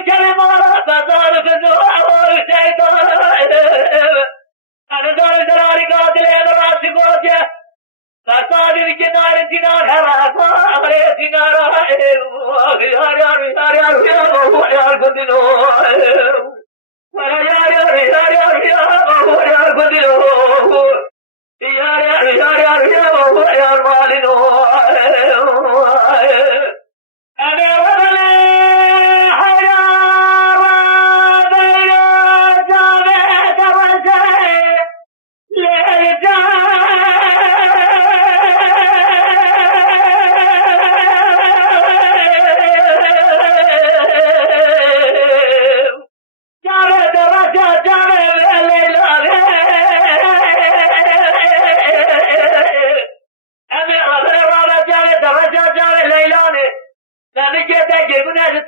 كلمة بزار فزوار شيطان أنا دار دراري قاتل راسي بوجه فصاد الجنار الجنار هراسا أمري جنار يا يا قدنو يا قدنو يا مالنو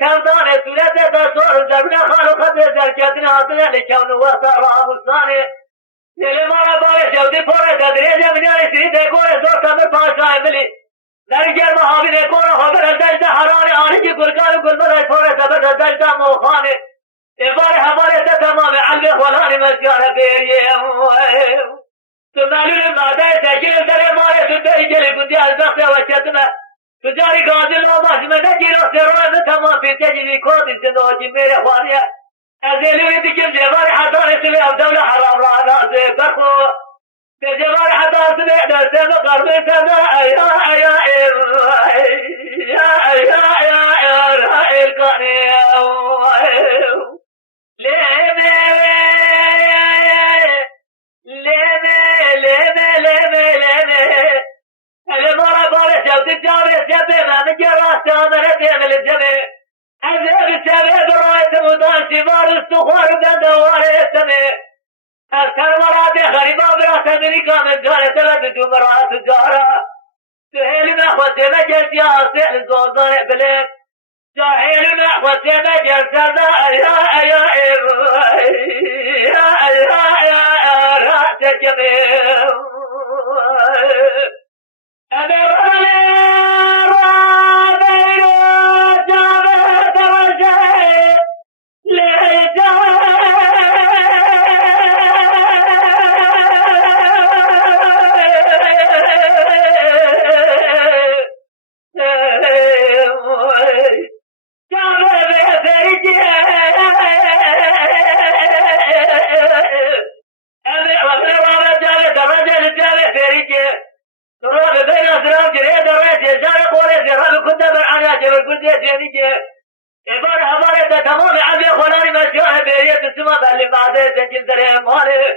كردان سورة تصور زبنا خالو خد زركتنا عطنا لكون وصار أبوستاني لما ربنا شوتي فورة تدريجة من يرسي تكون زور كمر پاشا ملي درجر محابين يكون خبر الدجد حراني آني جي قرقان قل مدى فورة تبر الدجد موخاني إفاري حماري تتمام علم خلاني مسيار بيريه تنالي المعدة سجل در ماري سنبه جلي كنتي الزخت وشتنا تجاري قاضي الله ماشمنا جيرو سيروه تمام في تجري كود الزنوجي ميري خوانيا أزيلوي تجيب جباري حضاري سلي الدولة حرام رانا زي برخو جباري حضاري سلي نسينا قربي سنا يا رأي القاني الجاري سبب من جراس تامرتي من الجبل أذهب السبب رأيت مدان شبار السخور بدواري السمي أذكر مراتي غريبة برات أمريكا من جارة تلد جمرات الجارة سهيل نحوة مجل سياسي الزوزان بلين سهيل نحوة مجل سرنا يا رأس جميل تمام عبي خلاني مشاه بيت السما باللي بعده سجل درهم مالي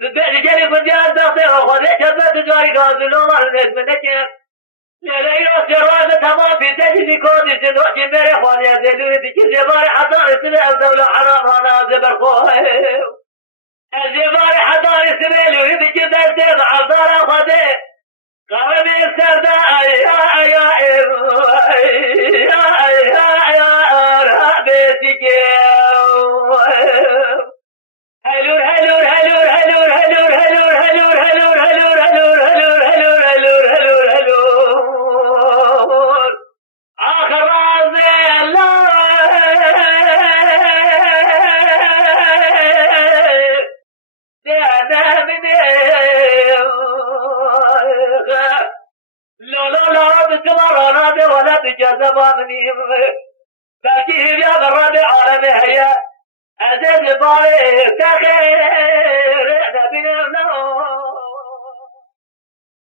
رجالي فنجان ضغطي وخذي شبت جاري قاضي لو مر منك ليلة سراب تمام في سجل كود سنوجي ميري خواني زيلوي تجي زباري حضاري سنة الدولة حرام انا زبر خوه الزباري حضاري سنة لوي تجي بسيط عبدالله خذي قرمي السرداء زماني فاكيه يا غرب عالمي هيا أزيد باري تخير نبينا